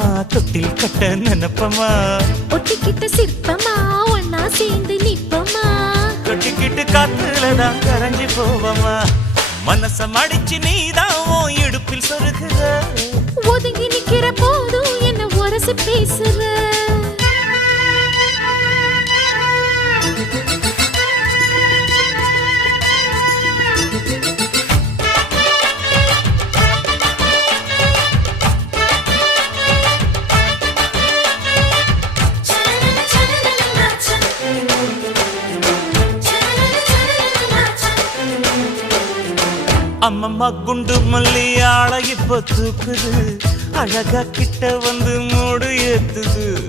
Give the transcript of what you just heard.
தொட்டில் கட்ட நினைப்பமா ஒட்டிக்கிட்ட சிற்பமா ஒன்னா சேர்ந்து நிப்பமா தொட்டிக்கிட்டு காத்துலதான் கரைஞ்சி போவமா மனச மடிச்சு நீதான் உன் இடுப்பில் சொருகுற ஒதுங்கி நிக்கிற போதும் என்ன உரசி பேசுற அம்மம்மா குண்டு மல்லி ஆள இப்ப தூக்குது அழகா கிட்ட வந்து மூடு ஏத்துது